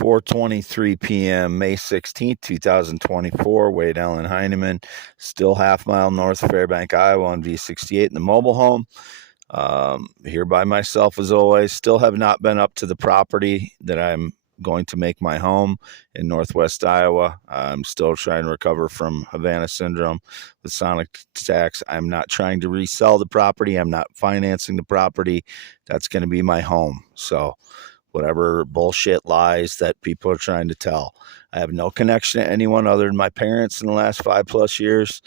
4:23 p.m., May 16th, 2024. Wade Allen Heineman, still half mile north of Fairbank, Iowa on V68 in the mobile home. Here by myself as always. Still have not been up to the property that I'm going to make my home in northwest Iowa. I'm still trying to recover from Havana syndrome with sonic attacks. I'm not trying to resell the property. I'm not financing the property. That's going to be my home. So whatever bullshit lies that people are trying to tell. I have no connection to anyone other than my parents in the last 5+ years.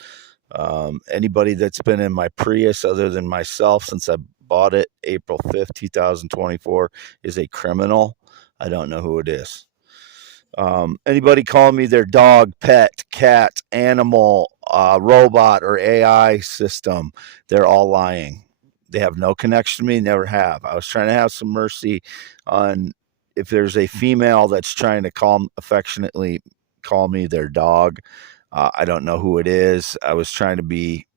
Anybody that's been in my Prius other than myself since I bought it April 5th, 2024 is a criminal. I don't know who it is. Anybody calling me their dog, pet, cat, animal, robot, or AI system, they're all lying. They have no connection to me, never have. I was trying to have some mercy on if there's a female that's trying to affectionately call me their dog. I don't know who it is. I was trying to be,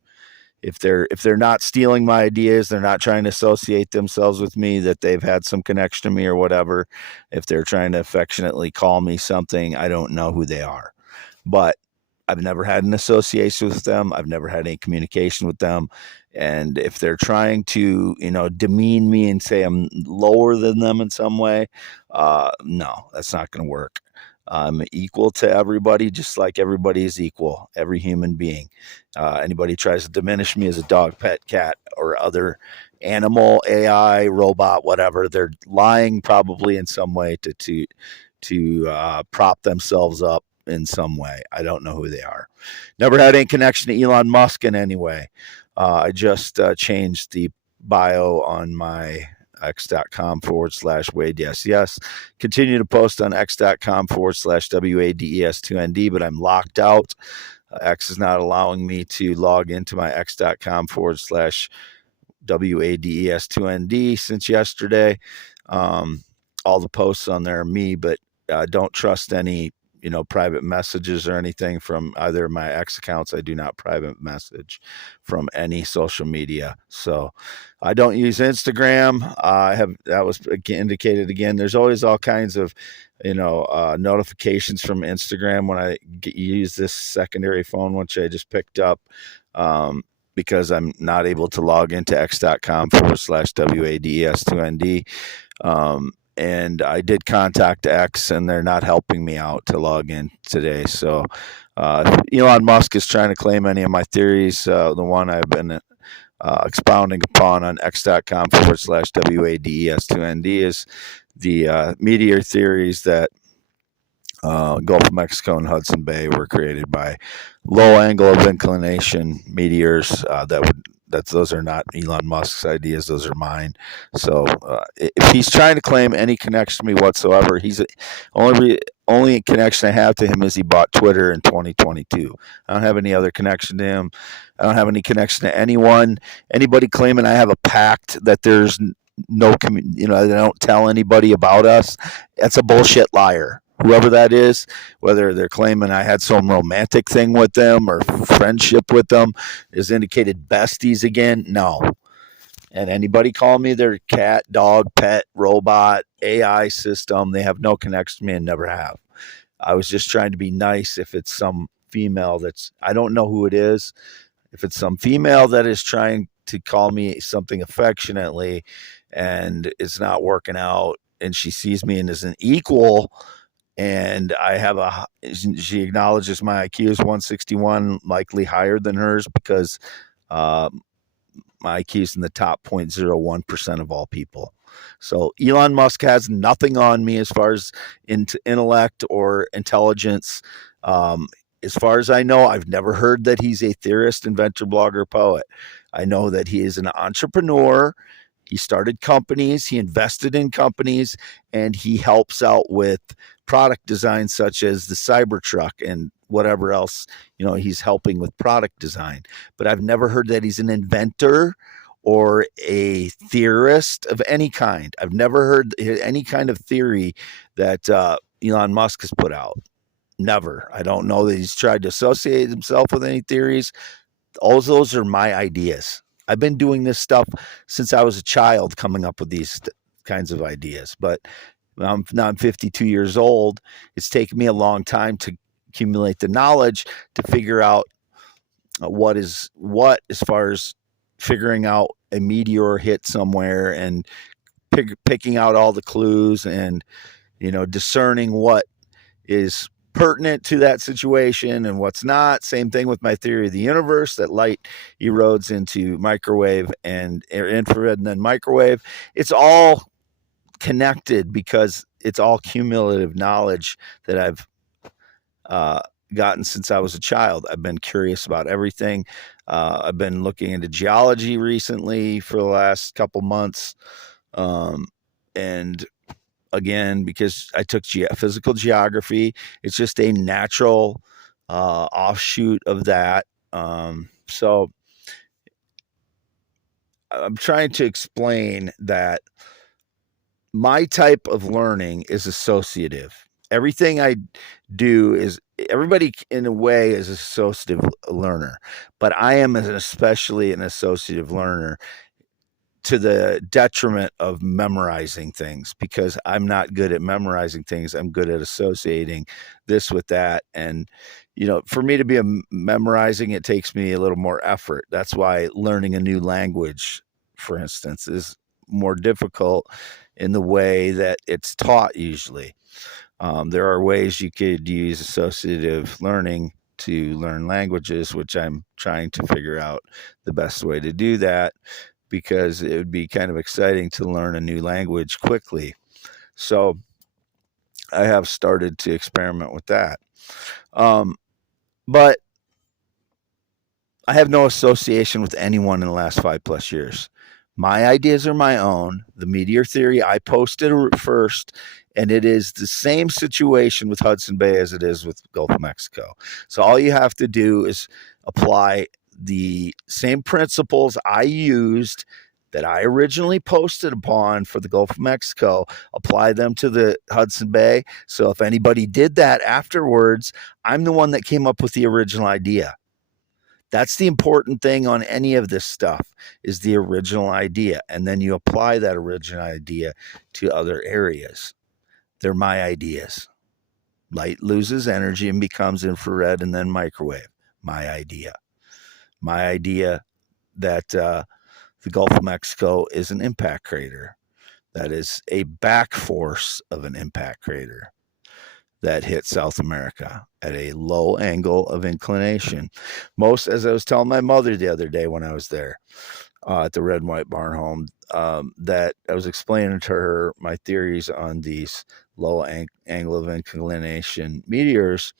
if they're not stealing my ideas, they're not trying to associate themselves with me, that they've had some connection to me or whatever. If they're trying to affectionately call me something, I don't know who they are. But I've never had an association with them. I've never had any communication with them. And if they're trying to, demean me and say I'm lower than them in some way, no, that's not going to work. I'm equal to everybody, just like everybody is equal, every human being. Anybody tries to diminish me as a dog, pet, cat, or other animal, AI, robot, whatever, they're lying probably in some way to prop themselves up in some way. I don't know who they are. Never had any connection to Elon Musk in any way. I just changed the bio on my x.com/Wade. Yes. Continue to post on x.com/WADES2ND, but I'm locked out. X is not allowing me to log into my x.com/WADES2ND since yesterday. All the posts on there are me, but don't trust any private messages or anything from either of my X accounts. I do not private message from any social media. So I don't use Instagram. That was indicated again. There's always all kinds of, notifications from Instagram when I use this secondary phone, which I just picked up, because I'm not able to log into x.com/WADES2ND. And I did contact X, and they're not helping me out to log in today. So if Elon Musk is trying to claim any of my theories, the one I've been expounding upon on x.com/WADES2ND is the meteor theories that Gulf of Mexico and Hudson Bay were created by low angle of inclination meteors those are not Elon Musk's ideas. Those are mine. So if he's trying to claim any connection to me whatsoever, only connection I have to him is he bought Twitter in 2022. I don't have any other connection to him. I don't have any connection to anyone. Anybody claiming I have a pact that there's no, they don't tell anybody about us, that's a bullshit liar. Whoever that is, whether they're claiming I had some romantic thing with them or friendship with them, is indicated besties again. No. And anybody call me their cat, dog, pet, robot, AI system, they have no connection to me and never have. I was just trying to be nice. If it's some female I don't know who it is. If it's some female that is trying to call me something affectionately and it's not working out, and she sees me and is an equal, and she acknowledges my IQ is 161, likely higher than hers, because my IQ is in the top 0.01% of all people. So Elon Musk has nothing on me as far as intellect or intelligence. As far as I know, I've never heard that he's a theorist, inventor, blogger, poet. I know that he is an entrepreneur. He started companies, he invested in companies, and he helps out with product design such as the Cybertruck and whatever else, he's helping with product design. But I've never heard that he's an inventor or a theorist of any kind. I've never heard any kind of theory that Elon Musk has put out. Never. I don't know that he's tried to associate himself with any theories. All of those are my ideas. I've been doing this stuff since I was a child, coming up with these kinds of ideas. But Now I'm 52 years old. It's taken me a long time to accumulate the knowledge to figure out what is what as far as figuring out a meteor hit somewhere and picking out all the clues and discerning what is pertinent to that situation and what's not. Same thing with my theory of the universe, that light erodes into microwave and infrared and then microwave. It's all connected because it's all cumulative knowledge that I've uh, gotten since I was a child. I've been curious about everything. I've been looking into geology recently for the last couple months. And again, because I took physical geography, it's just a natural offshoot of that. So I'm trying to explain that my type of learning is associative. Everything I do is everybody in a way is an associative learner, but I am especially an associative learner to the detriment of memorizing things because I'm not good at memorizing things. I'm good at associating this with that. And, for me to be memorizing, it takes me a little more effort. That's why learning a new language, for instance, is more difficult in the way that it's taught usually. There are ways you could use associative learning to learn languages, which I'm trying to figure out the best way to do that because it would be kind of exciting to learn a new language quickly. So I have started to experiment with that. But I have no association with anyone in the last 5+ years. My ideas are my own. The meteor theory, I posted first, and it is the same situation with Hudson Bay as it is with Gulf of Mexico. So all you have to do is apply the same principles I used that I originally posted upon for the Gulf of Mexico, apply them to the Hudson Bay. So if anybody did that afterwards, I'm the one that came up with the original idea. That's the important thing on any of this stuff is the original idea. And then you apply that original idea to other areas. They're my ideas. Light loses energy and becomes infrared and then microwave. My idea. My idea that the Gulf of Mexico is an impact crater. That is a back force of an impact crater that hit South America at a low angle of inclination. As I was telling my mother the other day when I was there at the Red and White Barn Home, that I was explaining to her my theories on these low angle of inclination meteors.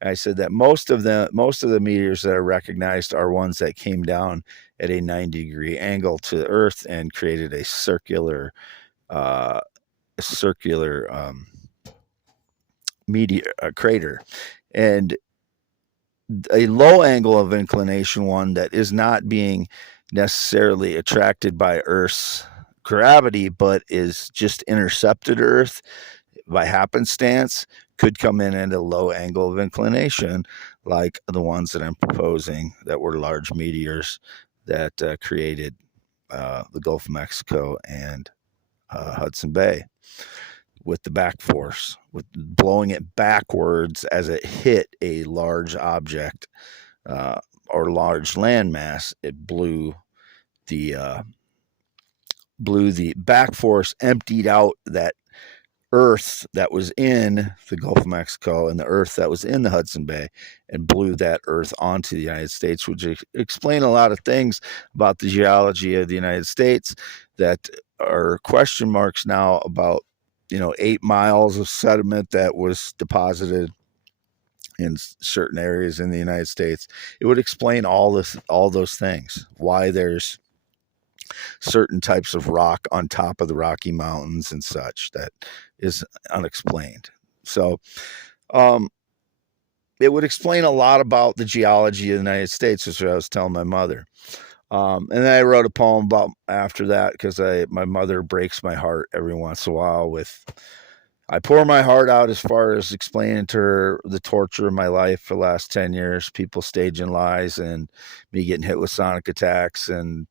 And I said that most of the meteors that are recognized are ones that came down at a 90-degree angle to the Earth and created a circular meteor crater. And a low angle of inclination one that is not being necessarily attracted by Earth's gravity, but is just intercepted Earth by happenstance, could come in at a low angle of inclination, like the ones that I'm proposing that were large meteors that created the Gulf of Mexico and Hudson Bay with the back force, with blowing it backwards as it hit a large object or large landmass. It blew the back force, emptied out that earth that was in the Gulf of Mexico and the earth that was in the Hudson Bay and blew that earth onto the United States, which explain a lot of things about the geology of the United States that are question marks now about 8 miles of sediment that was deposited in certain areas in the United States. It would explain all those things, why there's certain types of rock on top of the Rocky Mountains and such that is unexplained. So it would explain a lot about the geology of the United States, which I was telling my mother. And then I wrote a poem about after that because my mother breaks my heart every once in a while I pour my heart out as far as explaining to her the torture of my life for the last 10 years, people staging lies and me getting hit with sonic attacks and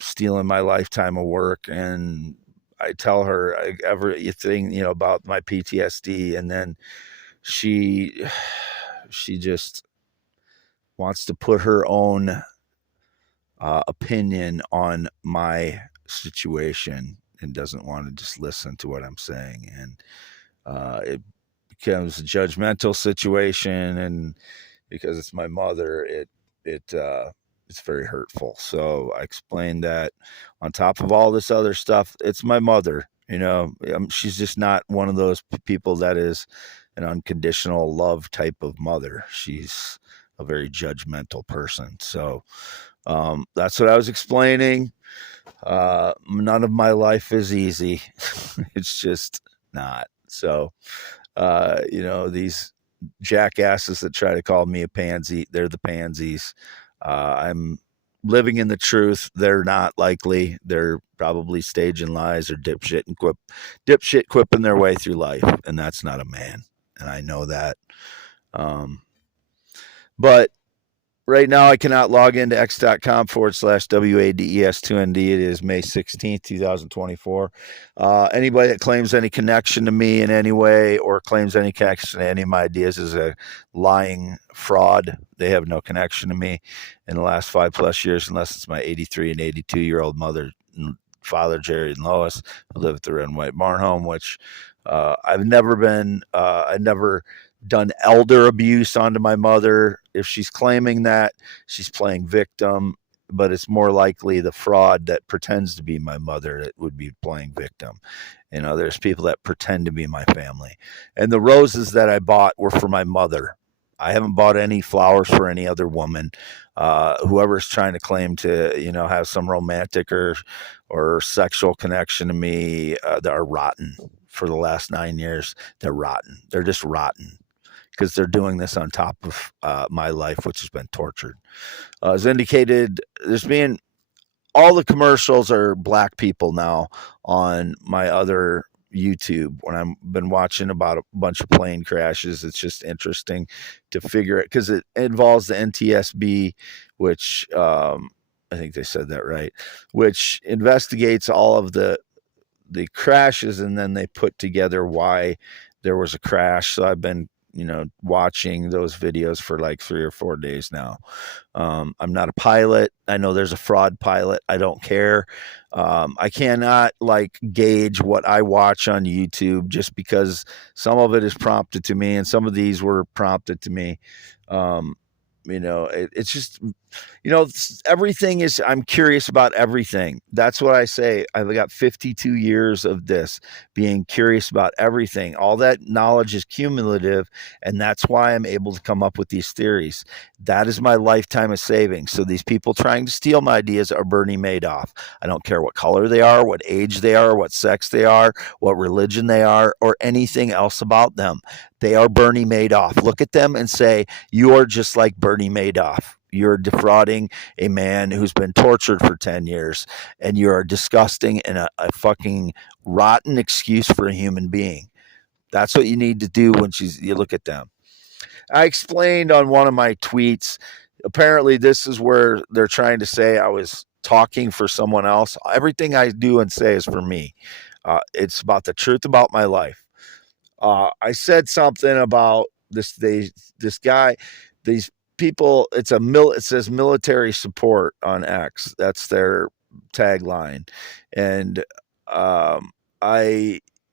stealing my lifetime of work. And I tell her everything, about my PTSD, and then she she just wants to put her own opinion on my situation and doesn't want to just listen to what I'm saying. And it becomes a judgmental situation. And because it's my mother, it's very hurtful. So I explained that on top of all this other stuff, it's my mother. She's just not one of those people that is an unconditional love type of mother. She's a very judgmental person. So that's what I was explaining. None of my life is easy. It's just not. So, these jackasses that try to call me a pansy, they're the pansies. I'm living in the truth. They're not likely. They're probably staging lies or dipshit quipping their way through life. And that's not a man. And I know that. But right now, I cannot log into x.com/WADES2ND. It is May 16th, 2024. Anybody that claims any connection to me in any way or claims any connection to any of my ideas is a lying fraud. They have no connection to me in the last 5+ years, unless it's my 83 and 82-year-old mother and father, Jerry and Lois, who live at the Red and White Barn Home, which I've never done elder abuse onto my mother. If she's claiming that, she's playing victim, but it's more likely the fraud that pretends to be my mother that would be playing victim. There's people that pretend to be my family. And the roses that I bought were for my mother. I haven't bought any flowers for any other woman. Whoever's trying to claim to, have some romantic or sexual connection to me, they are rotten. For the last 9 years, they're rotten. They're just rotten because they're doing this on top of my life, which has been tortured. As indicated, all the commercials are black people now on my other YouTube. When I've been watching about a bunch of plane crashes, it's just interesting to figure it because it involves the NTSB, which I think they said that right, which investigates all of the crashes, and then they put together why there was a crash. So I've been watching those videos for like 3 or 4 days now. I'm not a pilot. I know there's a fraud pilot. I don't care. I cannot gauge what I watch on YouTube just because some of it is prompted to me and some of these were prompted to me. It's just, everything is, I'm curious about everything. That's what I say. I've got 52 years of this being curious about everything. All that knowledge is cumulative, and that's why I'm able to come up with these theories. That is my lifetime of savings. So these people trying to steal my ideas are Bernie Madoff. I don't care what color they are, what age they are, what sex they are, what religion they are, or anything else about them. They are Bernie Madoff. Look at them and say, you are just like Bernie Madoff. You're defrauding a man who's been tortured for 10 years, and you're disgusting and a fucking rotten excuse for a human being. That's what you need to do when you look at them. I explained on one of my tweets, apparently this is where they're trying to say I was talking for someone else. Everything I do and say is for me. It's about the truth about my life. I said something about this guy, these people. It says military support on X. That's their tagline, and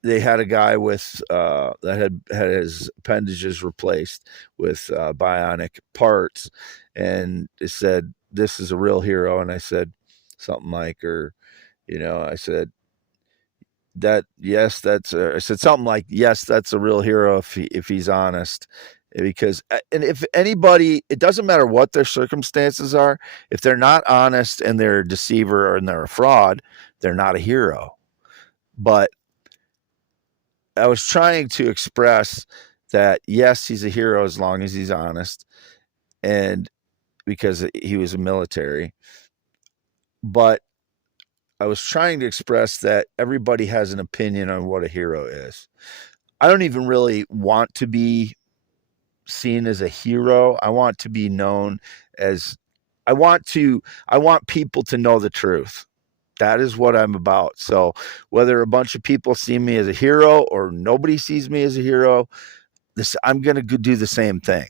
they had a guy with that had his appendages replaced with bionic parts, and it said, "This is a real hero." And I said something like, I said, I said something like, yes, that's a real hero if he's honest. Because, and if anybody, it doesn't matter what their circumstances are, if they're not honest and they're a deceiver and they're a fraud, they're not a hero. But I was trying to express that, yes, he's a hero as long as he's honest, and because he was a military. But I was trying to express that everybody has an opinion on what a hero is. I don't even really want to be seen as a hero. I want to be known as, I want people to know the truth. That is what I'm about. So whether a bunch of people see me as a hero or nobody sees me as a hero, I'm going to do the same thing.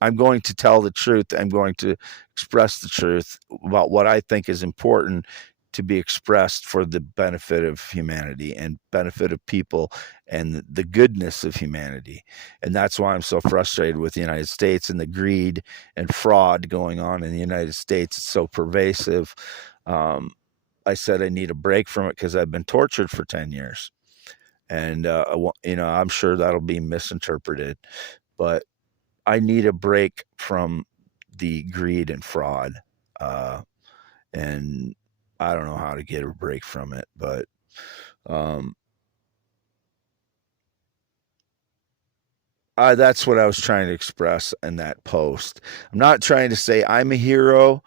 I'm going to tell the truth. I'm going to express the truth about what I think is important to be expressed for the benefit of humanity and benefit of people and the goodness of humanity. And that's why I'm so frustrated with the United States and the greed and fraud going on in the United States. It's so pervasive. Um, I said I need a break from it because I've been tortured for 10 years. And, I'm sure that'll be misinterpreted, but I need a break from the greed and fraud. Uh, and I don't know how to get a break from it, but um, that's what I was trying to express in that post. I'm not trying to say I'm a hero.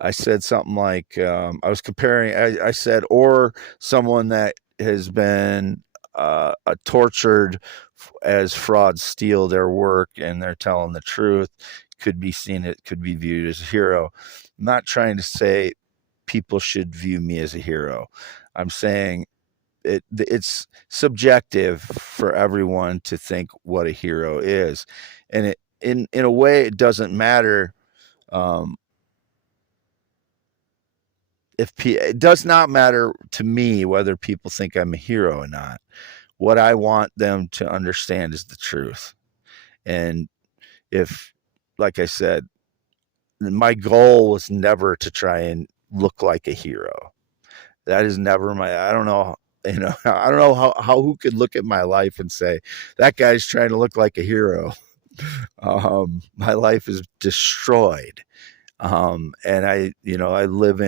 I said something like, I was comparing, I said, or someone that has been tortured as frauds steal their work and they're telling the truth could be seen, it could be viewed as a hero. I'm not trying to say people should view me as a hero. I'm saying it's subjective for everyone to think what a hero is. And in a way, it doesn't matter. Um, it does not matter to me whether people think I'm a hero or not. What I want them to understand is the truth. And if, like I said, my goal was never to try and look like a hero. That is never I don't know, I don't know how who could look at my life and say, that guy's trying to look like a hero. My life is destroyed. And I live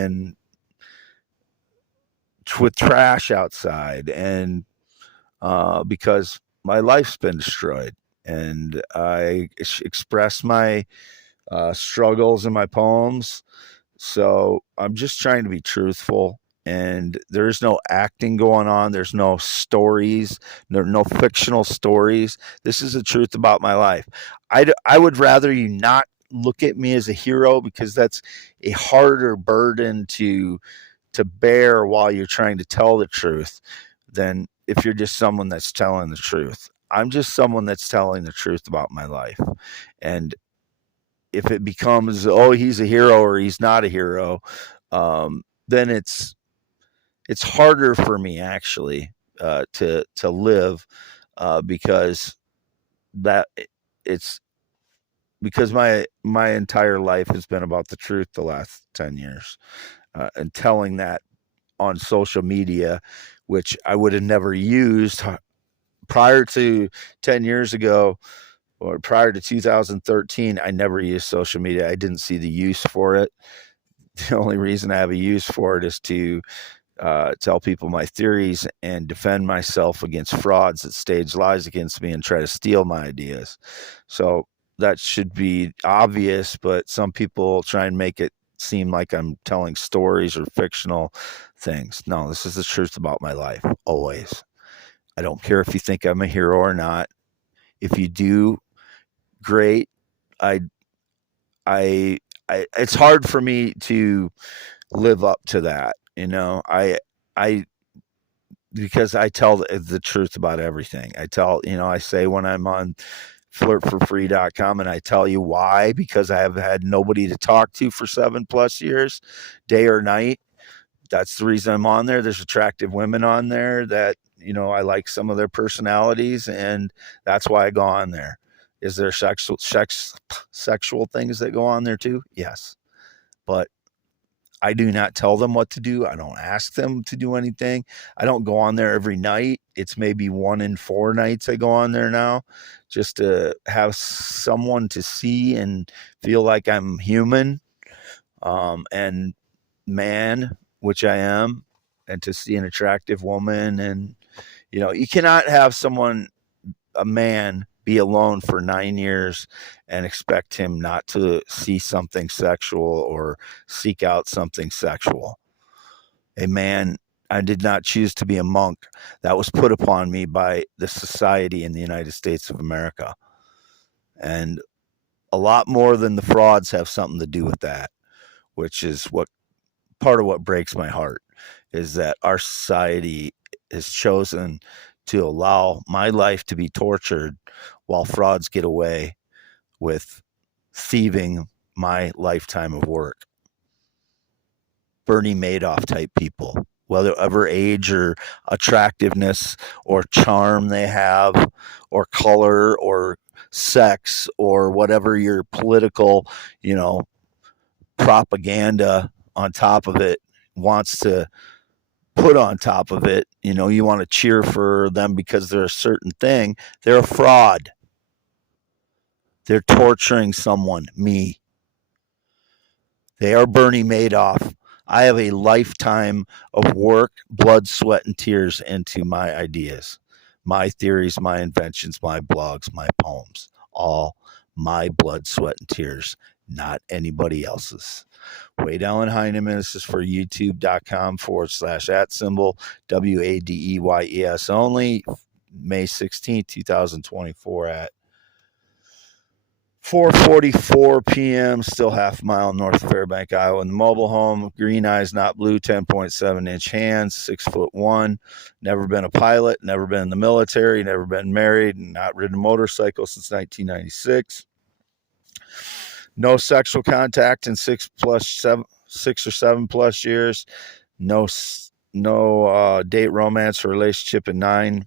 with trash outside, and because my life's been destroyed, and I express my struggles in my poems. So I'm just trying to be truthful, and there's no acting going on. There's no stories, no fictional stories. This is the truth about my life. I would rather you not look at me as a hero, because that's a harder burden to bear while you're trying to tell the truth than if you're just someone that's telling the truth. I'm just someone that's telling the truth about my life. And if it becomes, oh, he's a hero or he's not a hero, then it's harder for me actually to live, because that it's because my entire life has been about the truth the last 10 years, and telling that on social media, which I would have never used prior to 10 years ago, or prior to 2013. I never used social media. I didn't see the use for it. The only reason I have a use for it is to tell people my theories and defend myself against frauds that stage lies against me and try to steal my ideas. So that should be obvious, but some people try and make it seem like I'm telling stories or fictional things. No, this is the truth about my life, always. I don't care if you think I'm a hero or not. If you do, great. I, it's hard for me to live up to that. I because I tell the truth about everything. I say when I'm on flirtforfree.com, and I tell you why, because I have had nobody to talk to for 7+ years, day or night. That's the reason I'm on there. There's attractive women on there that, I like some of their personalities, and that's why I go on there. Is there sexual things that go on there too? Yes. But I do not tell them what to do. I don't ask them to do anything. I don't go on there every night. It's maybe 1 in 4 nights I go on there now, just to have someone to see and feel like I'm human, and man, which I am, and to see an attractive woman. And, you cannot have a man, be alone for 9 years and expect him not to see something sexual or seek out something sexual. A man, I did not choose to be a monk. That was put upon me by the society in the United States of America. And a lot more than the frauds have something to do with that, which is what part of what breaks my heart is that our society has chosen to allow my life to be tortured while frauds get away with thieving my lifetime of work. Bernie Madoff type people, whatever age or attractiveness or charm they have, or color or sex or whatever your political, you know, propaganda on top of it wants to put on top of it. You know, you want to cheer for them because they're a certain thing. They're a fraud. They're torturing someone, me. They are Bernie Madoff. I have a lifetime of work, blood, sweat, and tears into my ideas, my theories, my inventions, my blogs, my poems. All my blood, sweat, and tears, not anybody else's. Wade Allen Heineman. This is for youtube.com/@ symbol WADEYES only. May 16th, 2024 at 4:44 p.m. Still half mile north of Fairbank, Iowa. In the mobile home, green eyes, not blue, 10.7-inch hands, 6'1". Never been a pilot, never been in the military, never been married, not ridden a motorcycle since 1996. No sexual contact in 6 or 7 plus years. No date, romance, or relationship in 9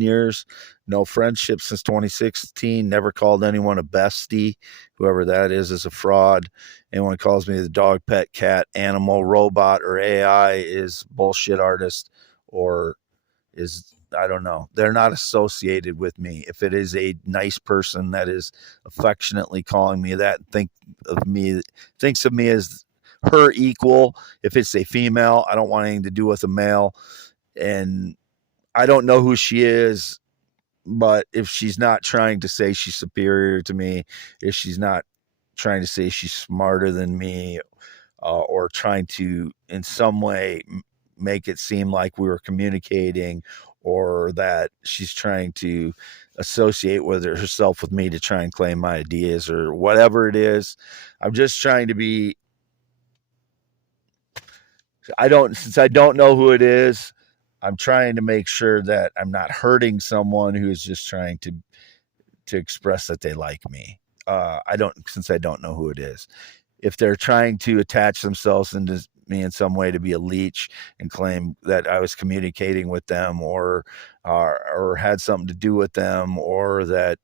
years. No friendship since 2016. Never called anyone a bestie. Whoever that is a fraud. Anyone calls me the dog, pet, cat, animal, robot, or AI is bullshit artist, or is, I don't know. They're not associated with me. If it is a nice person that is affectionately calling me that, thinks of me as her equal. If it's a female, I don't want anything to do with a male. And I don't know who she is, but if she's not trying to say she's superior to me, if she's not trying to say she's smarter than me, or trying to in some way make it seem like we were communicating, or that she's trying to associate with herself with me to try and claim my ideas or whatever it is, I'm just trying to be, since I don't know who it is, I'm trying to make sure that I'm not hurting someone who is just trying to express that they like me. Since I don't know who it is. If they're trying to attach themselves into me in some way to be a leech and claim that I was communicating with them, or had something to do with them, or that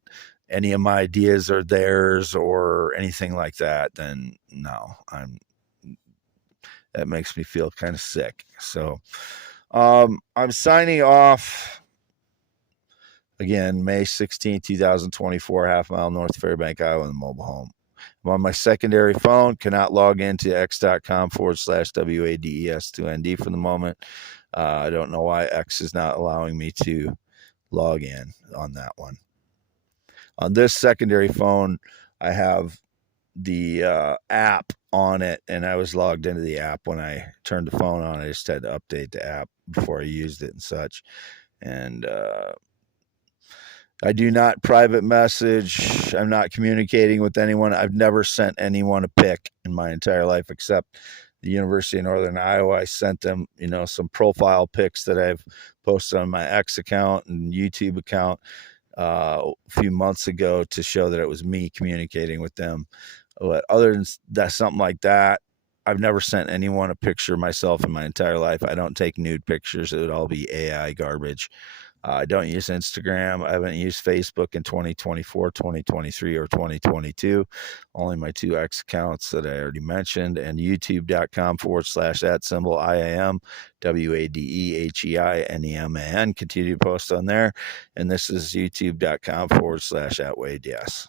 any of my ideas are theirs or anything like that, then no, that makes me feel kind of sick. So I'm signing off. Again, May 16, 2024, half mile north of Fairbank, Iowa, in the mobile home. I'm on my secondary phone, cannot log into x.com/WADES2ND for the moment. I don't know why X is not allowing me to log in on that one. On this secondary phone, I have the app on it, and I was logged into the app when I turned the phone on. I just had to update the app before I used it and such. And I do not private message. I'm not communicating with anyone. I've never sent anyone a pic in my entire life except the University of Northern Iowa. I sent them, some profile pics that I've posted on my X account and YouTube account a few months ago to show that it was me communicating with them. But other than that, something like that, I've never sent anyone a picture of myself in my entire life. I don't take nude pictures. It would all be AI garbage. I don't use Instagram. I haven't used Facebook in 2024, 2023, or 2022. Only my 2 X accounts that I already mentioned, and youtube.com/@ symbol IAM WADEHEINEMAN. Continue to post on there. And this is youtube.com/@ Wade. Yes.